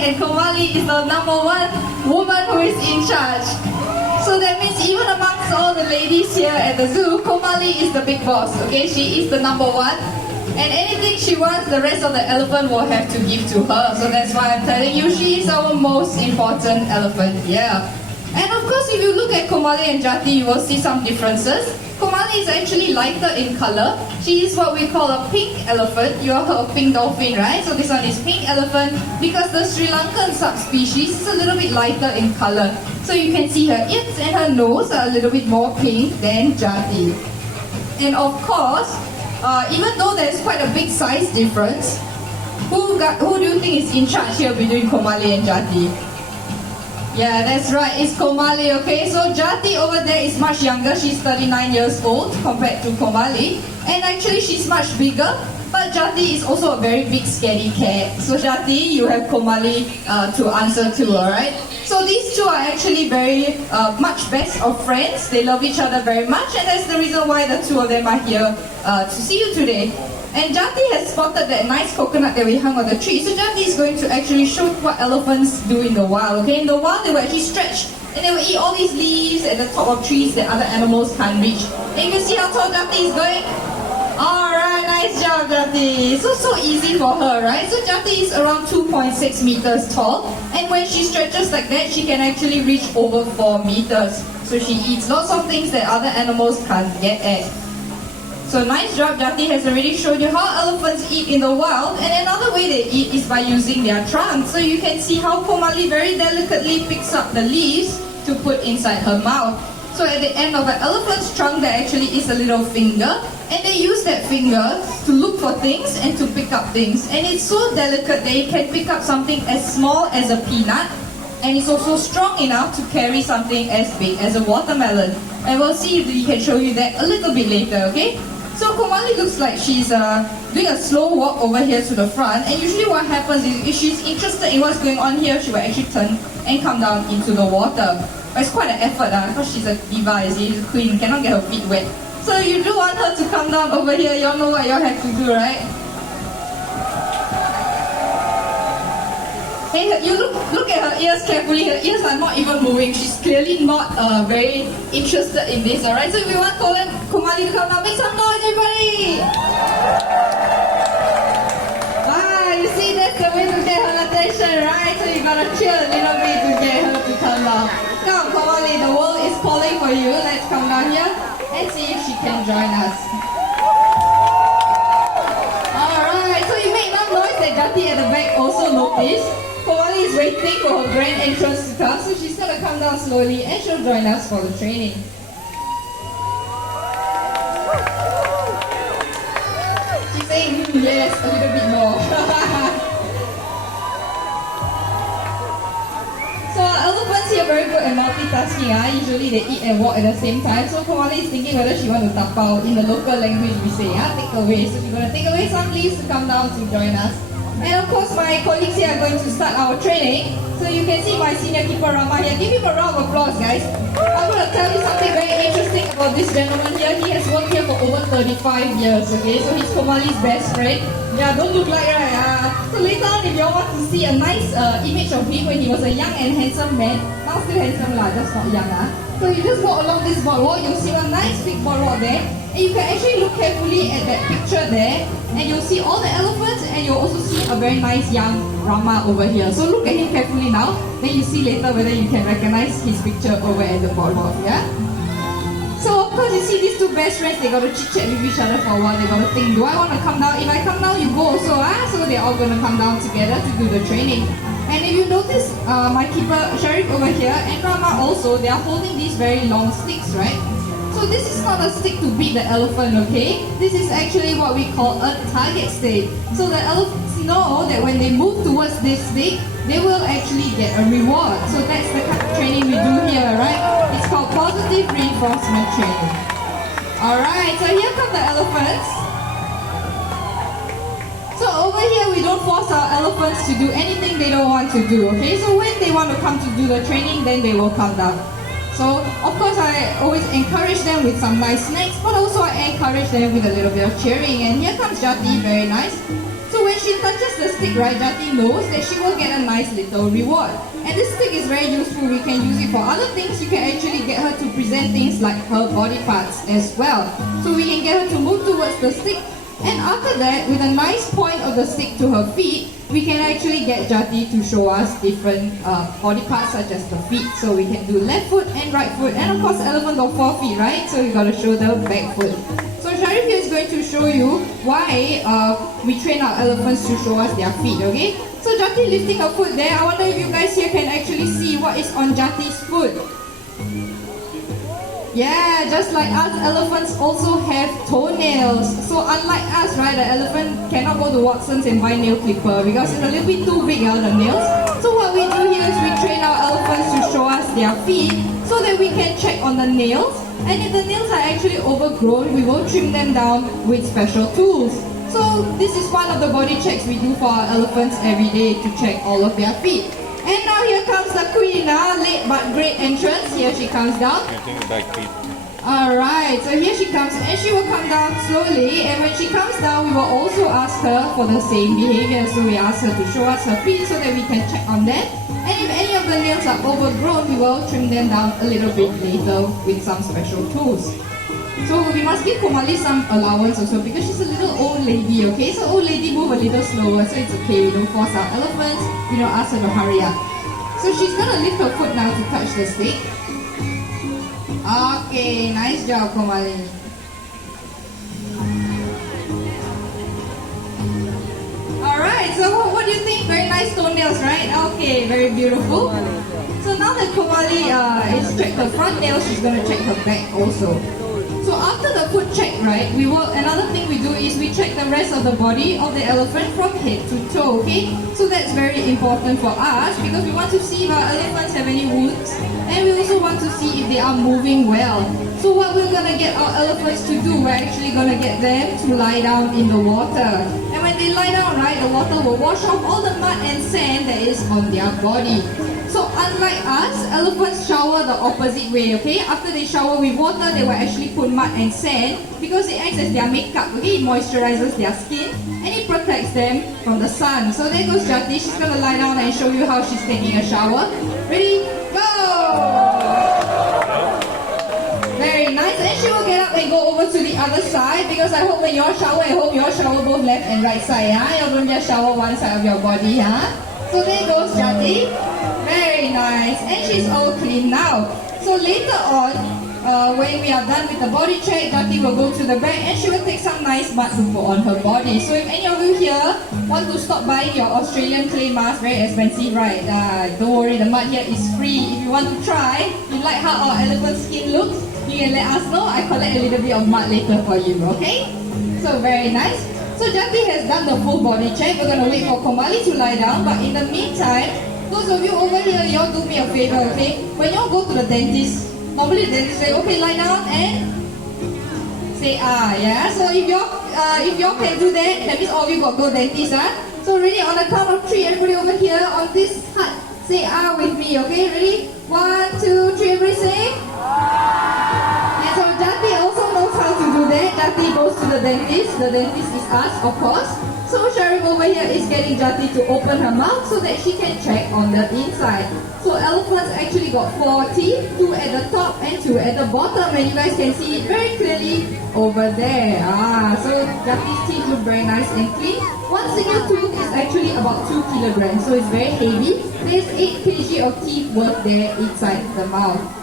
and Komali is the number one woman who is in charge. So that means even amongst all the ladies here at the zoo, Komali is the big boss, okay? She is the number one. And anything she wants, the rest of the elephant will have to give to her. So that's why I'm telling you, she is our most important elephant here. And of course, if you look at Komali and Jati, you will see some differences. Komali is actually lighter in color. She is what we call a pink elephant. You all heard of pink dolphin, right? So this one is pink elephant because the Sri Lankan subspecies is a little bit lighter in color. So you can see her ears and her nose are a little bit more pink than Jati. And of course, even though there's quite a big size difference, who do you think is in charge here between Komali and Jati? Yeah, that's right, it's Komali, okay? So Jati over there is much younger, she's 39 years old compared to Komali. And actually she's much bigger, but Jati is also a very big scaredy cat. So Jati, you have Komali to answer to, alright? So these two are actually very much best of friends. They love each other very much, and that's the reason why the two of them are here to see you today. And Jati has spotted that nice coconut that we hung on the tree. So Jati is going to actually show what elephants do in the wild. Okay, in the wild they will actually stretch and they will eat all these leaves at the top of trees that other animals can't reach. And you can see how tall Jati is going. Alright, nice job Jati. So easy for her, right? So Jati is around 2.6 meters tall, and when she stretches like that, she can actually reach over 4 meters. So she eats lots of things that other animals can't get at. So nice job, Jati has already showed you how elephants eat in the wild, and another way they eat is by using their trunk. So you can see how Komali very delicately picks up the leaves to put inside her mouth. So at the end of an elephant's trunk there actually is a little finger, and they use that finger to look for things and to pick up things. And it's so delicate that it can pick up something as small as a peanut, and it's also strong enough to carry something as big as a watermelon. And we'll see if we can show you that a little bit later, okay? So Komali looks like she's doing a slow walk over here to the front, and usually what happens is if she's interested in what's going on here, she will actually turn and come down into the water. But it's quite an effort because she's a diva, she's a queen, cannot get her feet wet. So you do want her to come down over here, you all know what you all have to do, right? Hey, you look at her ears carefully. Her ears are not even moving. She's clearly not very interested in this, alright? So if you want Komali to come now, make some noise, everybody! You see, that's the way to get her attention, right? So you gotta chill a little bit to get her to come down. Come, Komali, the world is calling for you. Let's come down here and see if she can join us. Alright, so you make enough noise that Jati at the back also noticed. Komali is waiting for her grand entrance to come, so she's gonna come down slowly and she'll join us for the training. She's saying, yes, a little bit more. So elephants here very good at multitasking. Usually they eat and walk at the same time. So Komali is thinking whether she wants to tapao. In the local language we say, take away. So she's going to take away some leaves to come down to join us. And of course my colleagues here are going to start our training. So you can see my senior keeper Rama here. Give him a round of applause, guys. I'm going to tell you something very interesting about this gentleman here. He has worked here for over 35 years, okay? So he's Komali's best friend. Yeah, don't look like, right? So later on, if you all want to see a nice image of him when he was a young and handsome man, now still handsome lah, just not young. So you just walk along this boardwalk, you'll see one nice big boardwalk there. And you can actually look carefully at that picture there, and you'll see all the elephants, and you'll also see a very nice young Rama over here. So look at him carefully now, then you see later whether you can recognize his picture over at the boardwalk, yeah? So of course you see these two best friends, they got to chit-chat with each other for a while, they got to think, do I want to come down? If I come down, you go also, So they're all going to come down together to do the training. And if you notice, my keeper Sharif over here and Rama also, they are holding these very long sticks, right? So this is not a stick to beat the elephant, okay? This is actually what we call a target stick. So the elephants know that when they move towards this stick, they will actually get a reward. So that's the kind of training we do here, right? It's called positive reinforcement training. Alright, so here come the elephants. So over here, we don't force our elephants to do anything they don't want to do, okay? So when they want to come to do the training, then they will come down. So, of course, I always encourage them with some nice snacks, but also I encourage them with a little bit of cheering. And here comes Jati, very nice. So when she touches the stick, right, Jati knows that she will get a nice little reward. And this stick is very useful. We can use it for other things. You can actually get her to present things like her body parts as well. So we can get her to move towards the stick. And after that, with a nice point of the stick to her feet, we can actually get Jati to show us different body parts such as the feet. So we can do left foot and right foot. And of course, elephant got 4 feet, right? So you got to show the back foot. So Sharif here is going to show you why we train our elephants to show us their feet, okay? So Jati lifting her foot there. I wonder if you guys here can actually see what is on Jati's foot. Yeah, just like us, elephants also have toenails. So unlike us, right, the elephant cannot go to Watson's and buy nail clipper because it's a little bit too big, the nails. So what we do here is we train our elephants to show us their feet so that we can check on the nails. And if the nails are actually overgrown, we will trim them down with special tools. So this is one of the body checks we do for our elephants every day to check all of their feet. And now here comes the queen, late but great entrance. Here she comes down. I think the back feet. Alright, so here she comes and she will come down slowly, and when she comes down we will also ask her for the same behavior. So we ask her to show us her feet so that we can check on them. And if any of the nails are overgrown, we will trim them down a little bit later with some special tools. So we must give Komali some allowance also because she's a little old lady, okay? So old lady move a little slower, so it's okay. We don't force our elephants, we don't ask her to hurry up. So she's gonna lift her foot now to touch the stick. Okay, nice job, Komali. Alright, so what do you think? Very nice toenails, right? Okay, very beautiful. So now that Komali is checked her front nails, she's gonna check her back also. So after the foot check, right, another thing we do is we check the rest of the body of the elephant from head to toe, okay? So that's very important for us because we want to see if our elephants have any wounds, and we also want to see if they are moving well. So what we're gonna get our elephants to do, we're actually gonna get them to lie down in the water. And when they lie down, right, the water will wash off all the mud and sand that is on their body. So unlike us, elephants shower the opposite way, okay? After they shower with water, they will actually put mud and sand because it acts as their makeup, okay? It moisturizes their skin and it protects them from the sun. So there goes Jati. She's going to lie down and show you how she's taking a shower. Ready? Go! Very nice. And she will get up and go over to the other side because I hope when you all shower at home, you all shower both left and right side. You don't just shower one side of your body. So there goes Jati. Very nice. And she's all clean now. So later on, when we are done with the body check, Jati will go to the back and she will take some nice mud to put on her body. So if any of you here want to stop buying your Australian clay mask, very expensive, right? Don't worry, the mud here is free. If you want to try, you like how our elephant skin looks, you can let us know. I collect a little bit of mud later for you, okay? So very nice. So Jati has done the full body check. We're going to wait for Komali to lie down. But in the meantime, those of you over here, y'all do me a favor, okay? When y'all go to the dentist, normally the dentist say, okay, lie down and say yeah? So if y'all can do that, that means all of you got go dentist, So ready, on the count of 3, everybody over here on this hut, say with me, okay? Ready? 1, 2, 3, everybody say And so Jati also knows how to do that. Jati goes to the dentist is us, of course. So Sharif over here is getting Jati to open her mouth so that she can check on the inside. So elephants actually got 4 teeth, 2 at the top and 2 at the bottom, and you guys can see it very clearly over there. So Jati's teeth look very nice and clean. One single tooth is actually about 2 kilograms, so it's very heavy. There's 8 kg of teeth worth there inside the mouth.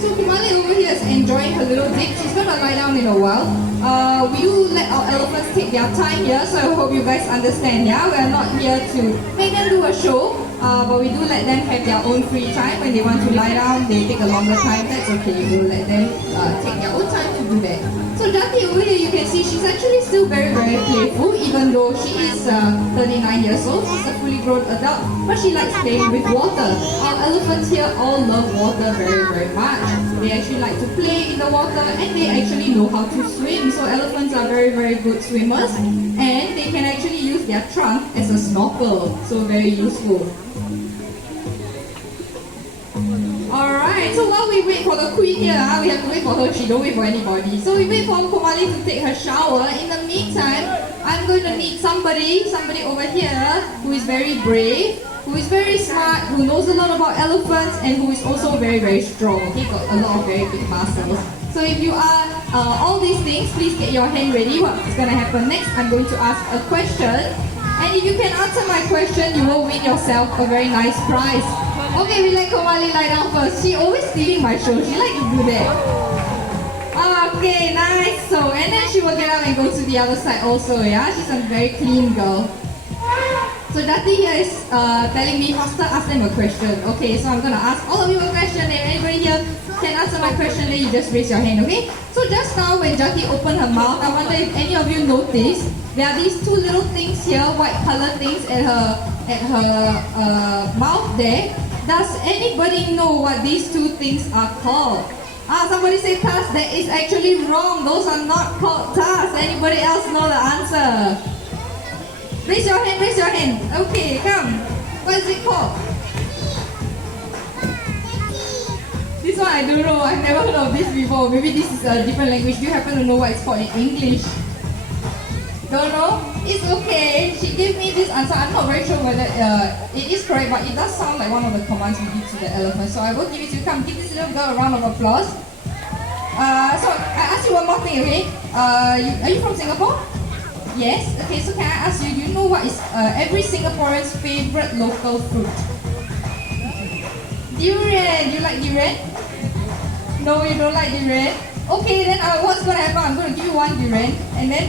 So Komali over here is enjoying her little dip. She's gonna lie down in a while. We do let our elephants take their time here, so I hope you guys understand. We are not here to make them do a show, but we do let them have their own free time. When they want to lie down, they take a longer time. That's okay. We'll let them take their own time to do that. So Jati over here, you can see she's actually still very, very playful, even though she is 39 years old. She's a fully grown adult, but she likes playing with water. Our elephants here all love water very, very much. They actually like to play in the water and they actually know how to swim. So elephants are very, very good swimmers and they can actually use their trunk as a snorkel. So very useful. Alright, fine. So while we wait for the queen here, we have to wait for her. She don't wait for anybody. So we wait for Komali to take her shower. In the meantime, I'm going to meet somebody over here who is very brave, who is very smart, who knows a lot about elephants, and who is also very, very strong. Okay, got a lot of very big muscles. So if you are all these things, please get your hand ready. What's going to happen next? I'm going to ask a question. And if you can answer my question, you will win yourself a very nice prize. Okay, we let Komali lie down first. She always stealing my show. She like to do that. Okay, nice. So, and then she will get up and go to the other side also, yeah? She's a very clean girl. So Jati here is telling me, faster ask them a question. Okay, so I'm going to ask all of you a question. And anybody here can answer my question, then you just raise your hand, okay? So just now when Jati opened her mouth, I wonder if any of you noticed, there are these two little things here, white color things at her mouth there. Does anybody know what these two things are called? Somebody say tusk. That is actually wrong. Those are not called tusks. Anybody else know the answer? Raise your hand, raise your hand. Okay, come. What is it called? This one I don't know. I've never heard of this before. Maybe this is a different language. Do you happen to know what it's called in English? Don't know? It's okay. She gave me this answer. I'm not very sure whether it is correct, but it does sound like one of the commands we give to the elephant. So I will give it to you. Come, give this little girl a round of applause. So I ask you one more thing, okay? Are you from Singapore? Yes? Okay, so can I ask you, do you know what is every Singaporean's favorite local fruit? Durian. Do you like durian? No, you don't like durian? Okay, then what's going to happen? I'm going to give you one durian, and then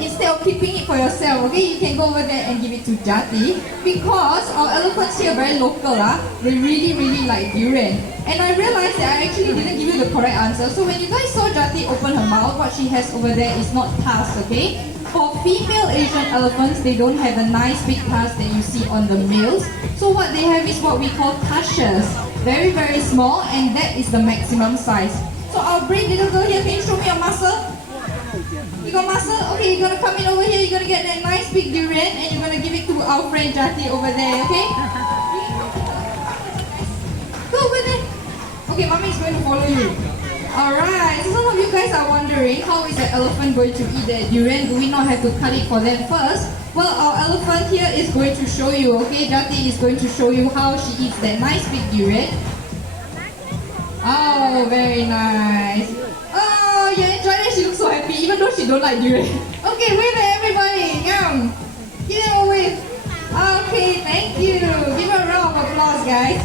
instead of keeping it for yourself, okay, you can go over there and give it to Jati, because our elephants here are very local, they really, really like durian. And I realized that I actually didn't give you the correct answer. So when you guys saw Jati open her mouth, what she has over there is not tusk, okay? For female Asian elephants, they don't have a nice big tusk that you see on the males. So what they have is what we call tushes. Very, very small, and that is the maximum size. So our brave little girl here, can you show me your muscle? You got muscle? Okay, you're gonna come in over here, you're gonna get that nice big durian, and you're gonna give it to our friend Jati over there, okay? Go over there. Okay, mommy is going to follow you. Alright, so some of you guys are wondering, how is the elephant going to eat that durian? Do we not have to cut it for them first? Well, our elephant here is going to show you, okay? Jati is going to show you how she eats that nice big durian. Oh, very nice. Oh, you enjoyed it? She looks so happy, even though she don't like durian. Okay, wave at everybody. Come. Give them a wave. Okay, thank you. Give her a round of applause, guys.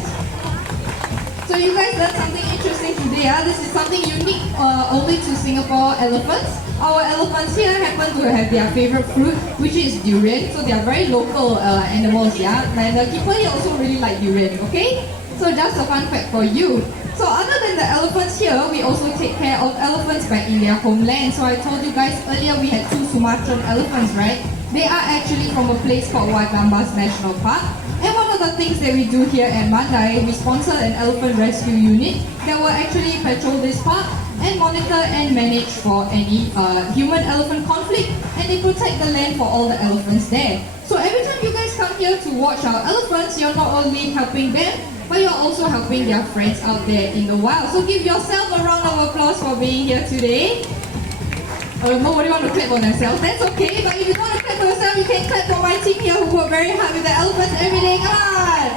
So you guys learned something interesting today. This is something unique only to Singapore elephants. Our elephants here happen to have their favorite fruit, which is durian. So they are very local animals, yeah. And the keeper here also really like durian, okay? So just a fun fact for you. So other than the elephants here, we also take care of elephants back in their homeland. So I told you guys earlier we had 2 Sumatran elephants, right? They are actually from a place called Waikambas National Park. And one of the things that we do here at Mandai, we sponsor an elephant rescue unit that will actually patrol this park and monitor and manage for any human-elephant conflict, and they protect the land for all the elephants there. So every time you guys come here to watch our elephants, you're not only helping them, but you're also helping their friends out there in the wild. So give yourself a round of applause for being here today. Nobody want to clap for themselves, that's okay. But if you want to clap for yourself, you can clap for my team here who work very hard with the elephants every day. Come on!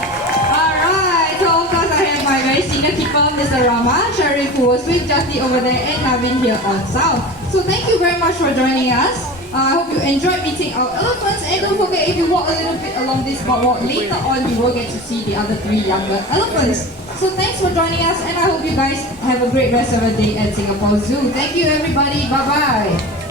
Alright, so of course I have my very senior keeper, Mr. Rama, Sharif, who was with Jati over there, and Navin here on sound. So thank you very much for joining us. I hope you enjoyed meeting our elephants, and don't forget, if you walk a little bit along this boardwalk, later on you will get to see the other 3 younger elephants. So thanks for joining us, and I hope you guys have a great rest of the day at Singapore Zoo. Thank you everybody, bye bye.